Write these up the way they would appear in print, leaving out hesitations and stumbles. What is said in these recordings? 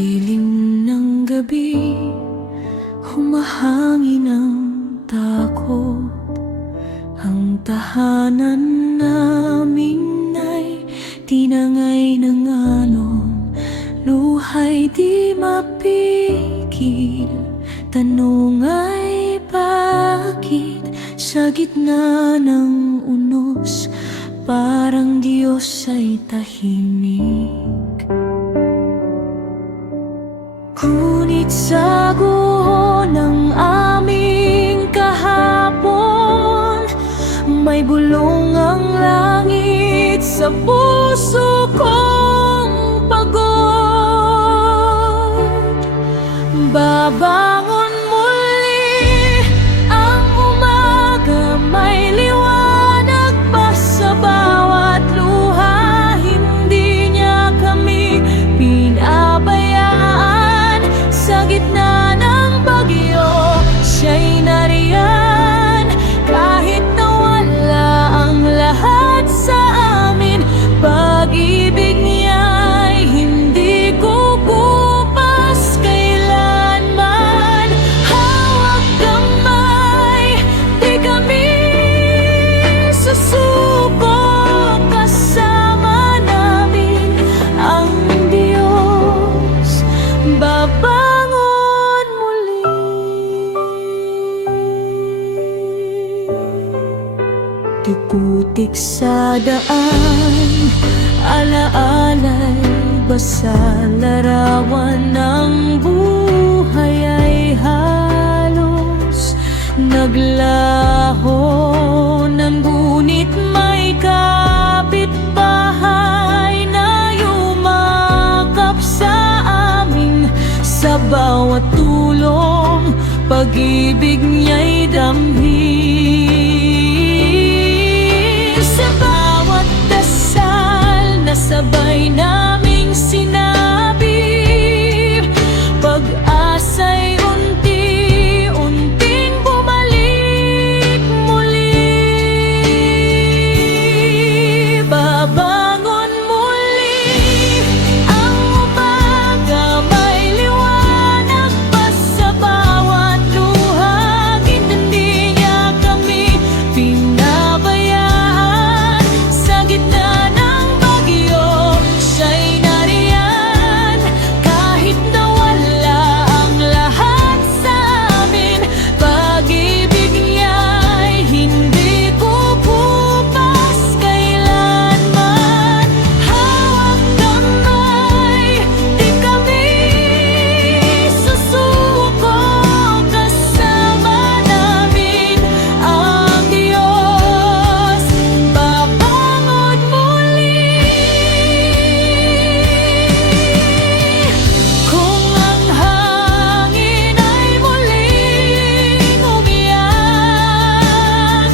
dilim ng gabi, humahangin ang takot. Ang tahanan namin ay tinangay ng anong luhay di mapigil. Tanong ay bakit sa gitna ng unos parang Diyos ay tahimik. Ngunit sa guho ng aming kahapon, may bulong ang langit sa puso kong pagod. Babangon muli ang umaga, may liwanag pa sa bawat luha. Hindi niya kami pinabayaan. Sa gitna ng bagyo, siya'y nariyan. Kahit nawala ang lahat sa amin, pag-ibig niya'y hindi kukupas kailanman. Hawak kamay, di kami susuko. Kasama namin ang Diyos, babangon muli. Di putik sa daan, alaala'y basa. Larawan ng buhay ay halos naglaho ng, ngunit may kapitbahay na yumakap sa amin. Sa bawat tulong, pag-ibig niya'y damhin. Sa bawat dasal na sabay naming sinabi, pag-asa'y unti-unting bumalik muli. Babangon muli ang umaga, may liwanag pa sa bawat luha. Hindi niya kami pinabayaan. Sa gitna ng bagyo, siya'y nariyan. Kahit nawala ang lahat sa amin, pag-ibig niya'y hindi kukupas kailanman. Hawak kamay, di kami susuko. Kasama namin ang Diyos, babangon muli. Kung ang hangin ay muling umiyak,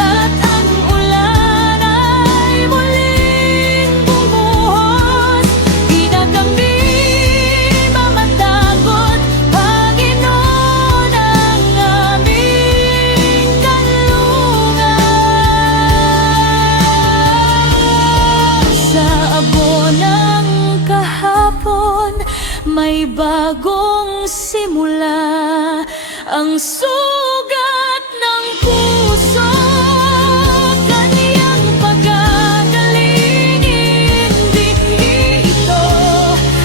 at ang ulan ay muling bumuhos, di na kami mamatakot. Panginoon ang aming kanlungan. Sa abo ng kahapon, may bagong simula. Ang sugat ng puso, kaniyang pagagaling. Hindi ito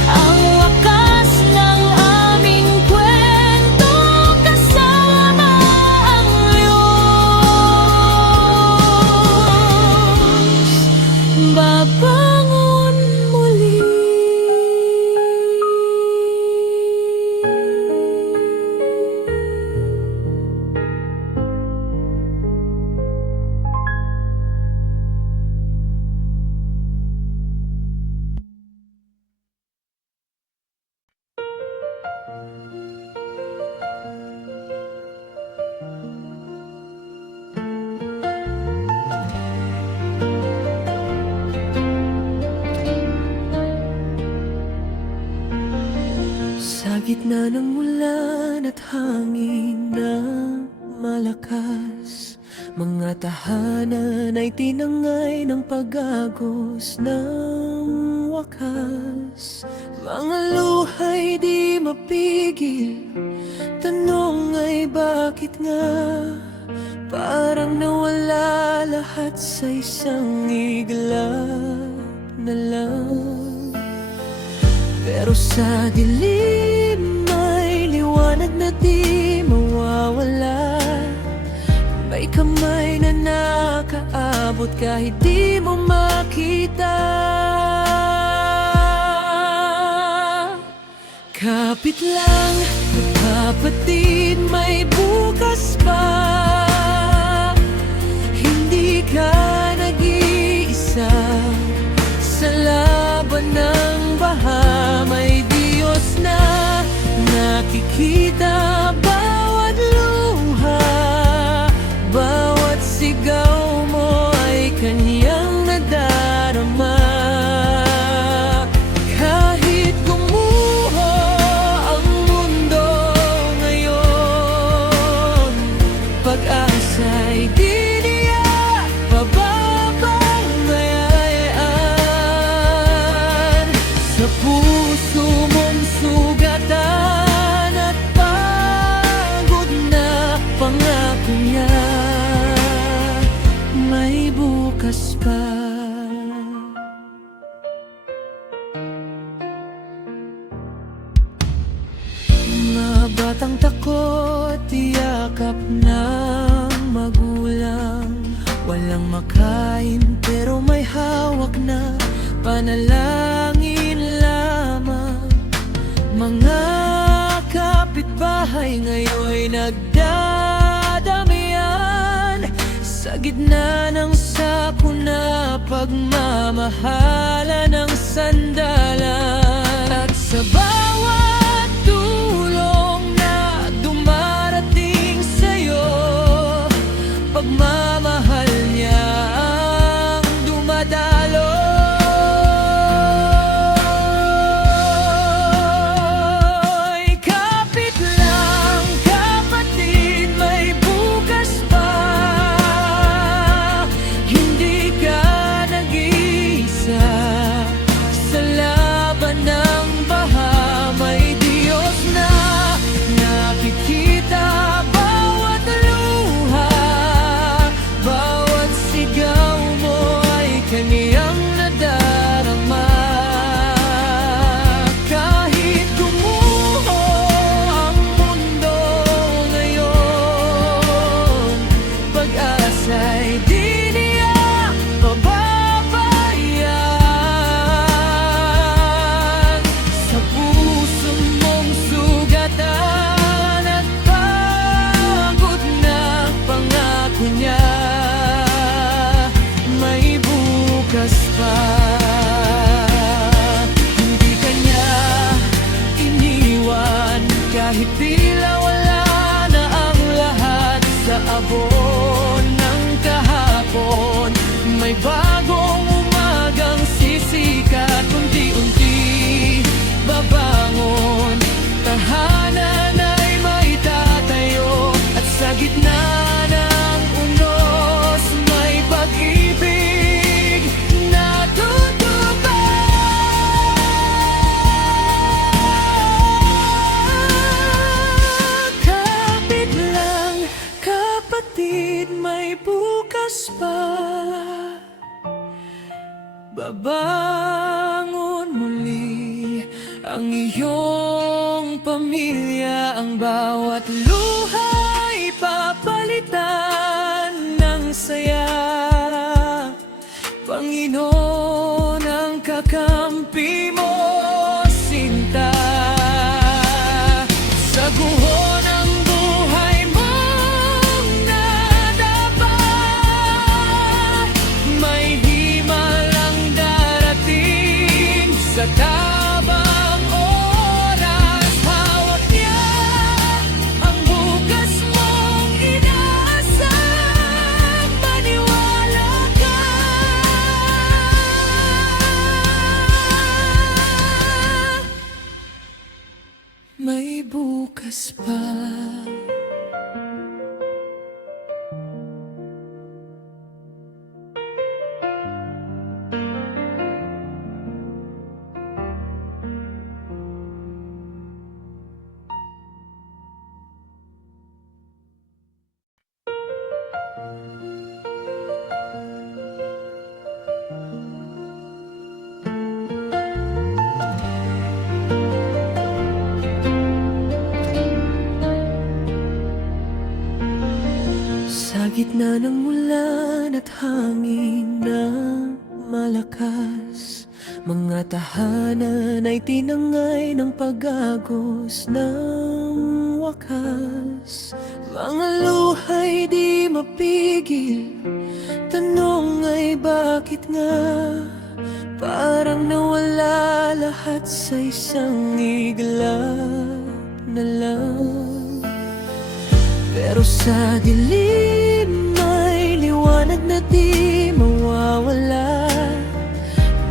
ang wakas ng aming kwento. Kasama ang Diyos, babangon muli. Sa gitna ng ulan at hangin na malakas, mga tahanan ay tinangay ng pag-agos ng wakas. Mga luha'y di mapigil, tanong ay bakit nga? Parang nawala lahat sa isang iglap na lang. Pero sa dilim may liwanag na di mawawala. May kamay na nakaabot kahit di mo makita. Kapit lang, kapatid, may bukas pa. Hindi ka nag-iisa sa laban ng baha. May Diyos na nakikita bawat luha. Bawat sigaw mo ay Kanyang nadarama. Kahit gumuho ang mundo ngayon, pag-asa'y di niya pababayaan. Sa puso mong sugatan at pagod na pangako niya, may bukas pa. Mga batang takot, yakap ng magulang. Walang makain pero may hawak na panalangin lamang. Mga kapitbahay ngayon'y nagdadamihan sa gitna ng sakuna, pagmamahala ng sandalan. At sa bawat tulong na dumarating sa'yo, pagmamahal niya ang dumadalo. Kapit lang, kapatid, may bukas pa. Hindi ka nag-iisa sa laban ng baha. May Diyos na nakikita bawat luha. Bawat sigaw mo ay Kaniyang nadarama. Kahit gumuho ang mundo ngayon, pag-asa'y di niya pababayaan. Sa puso mong sugatan at pagod na pangako niya, may bukas pa. Hindi ka niya iniwan kahit tila wala na ang lahat. Sa abon ng kahapon, may bagong umagang sisikat. Unti-unti babangon, tahanan ay maitatayo. At sa gitna ng unos, may pag-ibig na tutupad. Kapit lang, kapatid, may bukas pa. Babangon muli ang iyong pamilya. Ang bawat luha'y papalitan ng saya. Panginoon ang kakampi mo, sinta. Sa guho ng buhay mong nadapa, may himalang darating. Sa tabang oras, hawak niya ang bukas mong inaasam. Maniwala ka, may bukas pa. gitna ng ulan at hangin na malakas, mga tahanan ay tinangay ng pag-agos ng wakas. Mga luhay di mapigil, tanong ay bakit nga? Parang nawala lahat sa isang iglap na lang. Pero sa dilim may liwanag na di mawawala.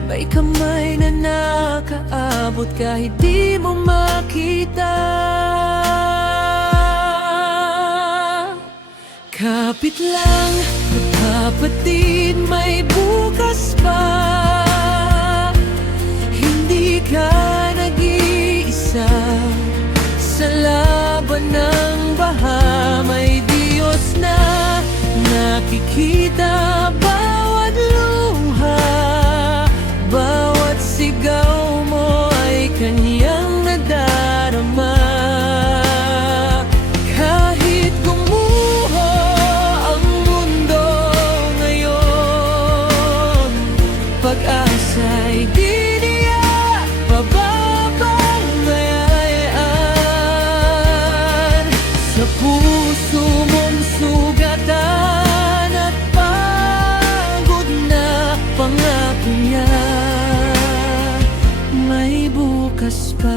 May kamay na nakaabot kahit di mo makita. Kapit lang, kapatid, may bukas pa. Hindi ka nag-iisa sa laban ng baha. May Diyos na nakikita bawat luha. Bawat sigaw mo ay Kanyang nadarama. Kahit gumuho ang mundo ngayon, pag-asa'y di niya pababayaan. Sa puso mong sugatan at pagod na pangako niya, may bukas pa.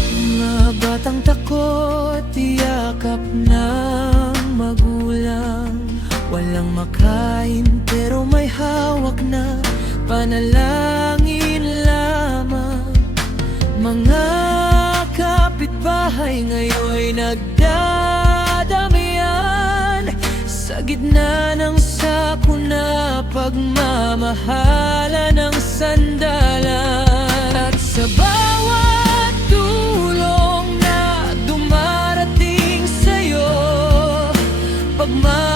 Mga batang takot, tiyakap ng magulang. Walang makain pero may hawak na panalangin lamang. Mga kapitbahay ngayon'y nagdadamian sa gitna ng sakuna, pagmamahala ng sandalan. At sa bawat tulong na dumarating sa'yo, pagmamahala